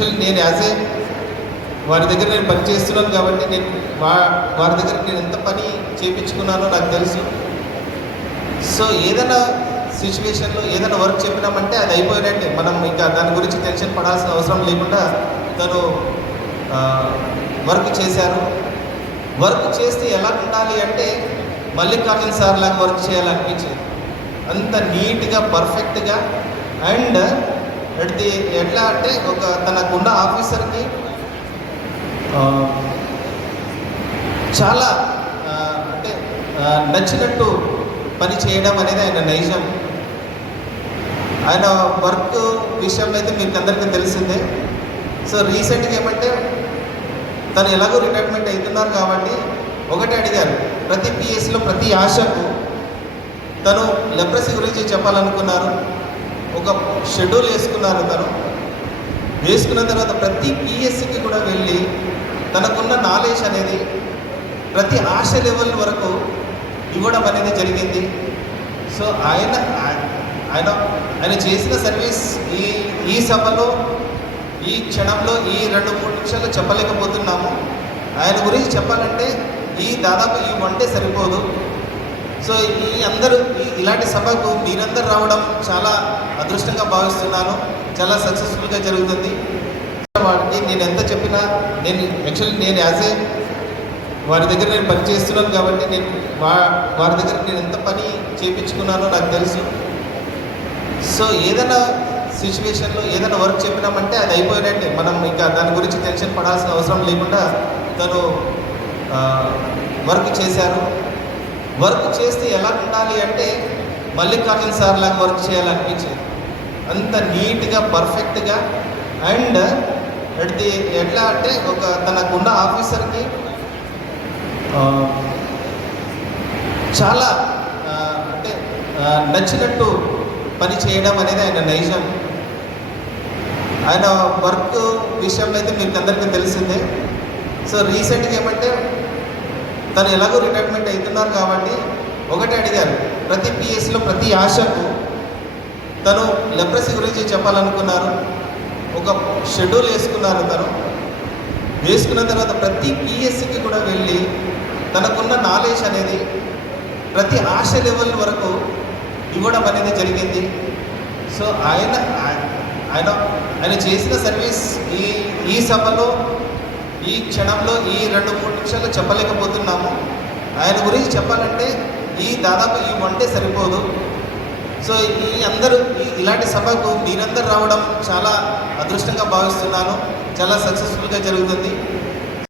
Actually నేను as a వారి దగ్గర నేను పని చేస్తున్నాను కాబట్టి నేను వారి దగ్గర నేను ఎంత పని చేయించుకున్నానో నాకు తెలుసు. సో ఏదైనా సిచ్యువేషన్లో ఏదైనా వర్క్ చెప్పినామంటే అది అయిపోయినట్టే. మనం ఇంకా దాని గురించి టెన్షన్ పడాల్సిన అవసరం లేకుండా తను వర్క్ చేశారు. వర్క్ చేస్తే ఎలా ఉండాలి అంటే మల్లికార్జున్ సార్ లాగా వర్క్ చేయాలనిపించేది. అంత నీట్గా పర్ఫెక్ట్గా అండ్ ఎట్లా అంటే ఒక తనకున్న ఆఫీసర్కి చాలా అంటే నచ్చినట్టు పని చేయడం అనేది ఆయన నైజం. ఆయన వర్క్ విషయంలో అయితే మీకు అందరికీ తెలిసిందే. సో రీసెంట్గా ఏమంటే తను ఎలాగో రిటైర్మెంట్ అవుతున్నారు కాబట్టి ఒకటే అడిగారు, ప్రతి పిఎస్సిలో ప్రతి ఆశకు తను లెప్రసీ గురించి చెప్పాలనుకున్నారు. ఒక షెడ్యూల్ వేసుకున్నారు. తను వేసుకున్న తర్వాత ప్రతి పిఎస్సికి కూడా వెళ్ళి తనకున్న నాలెడ్జ్ అనేది ప్రతి ఆశ లెవెల్ వరకు ఇవ్వడం అనేది జరిగింది. సో ఆయన చేసిన సర్వీస్ ఈ సభలో ఈ క్షణంలో ఈ 2-3 నిమిషాలు చెప్పలేకపోతున్నాము. ఆయన గురించి చెప్పాలంటే దాదాపు ఈ వన్ డే సరిపోదు. సో ఇలాంటి సభకు మీరందరూ రావడం చాలా అదృష్టంగా భావిస్తున్నాను. చాలా సక్సెస్ఫుల్గా జరుగుతుంది. వాడికి నేను ఎంత చెప్పినా నేను యాజ్ ఏ వారి దగ్గర నేను పని చేస్తున్నాను కాబట్టి నేను వారి దగ్గర నేను ఎంత పని చేయించుకున్నానో నాకు తెలుసు. సో ఏదైనా సిచ్యువేషన్లో ఏదైనా వర్క్ చెప్పినామంటే అది అయిపోయినట్టే. మనం ఇంకా దాని గురించి టెన్షన్ పడాల్సిన అవసరం లేకుండా తను వర్క్ చేశారు. వర్క్ చేస్తే ఎలా ఉండాలి అంటే మల్లికార్జున్ సార్ లాగా వర్క్ చేయాలనిపించేది. అంత నీట్గా పర్ఫెక్ట్గా అండ్ ఎట్లా అంటే ఒక తనకున్న ఆఫీసర్కి చాలా అంటే నచ్చినట్టు పని చేయడం అనేది ఆయన నైజం. ఆయన వర్క్ విషయంలో అయితే మీకు అందరికీ తెలిసిందే. సో రీసెంట్గా ఏమంటే తను ఎలాగో రిటైర్మెంట్ అవుతున్నారు కాబట్టి ఒకటే అడిగారు, ప్రతి పిఎస్సిలో ప్రతి ఆశకు తను లెప్రసీ గురించి చెప్పాలనుకున్నారు. ఒక షెడ్యూల్ వేసుకున్నారు. తను వేసుకున్న తర్వాత ప్రతి పిఎస్సికి కూడా వెళ్ళి తనకున్న నాలెడ్జ్ అనేది ప్రతి ఆశ లెవెల్ వరకు ఇవ్వడం అనేది జరిగింది. సో ఆయన చేసిన సర్వీస్ ఈ సభలో ఈ క్షణంలో ఈ 2-3 నిమిషాలు చెప్పలేకపోతున్నాము. ఆయన గురించి చెప్పాలంటే దాదాపు ఈ వన్ డే సరిపోదు. సో ఇలాంటి సభకు మీరందరూ రావడం చాలా అదృష్టంగా భావిస్తున్నాను. చాలా సక్సెస్ఫుల్గా జరుగుతుంది.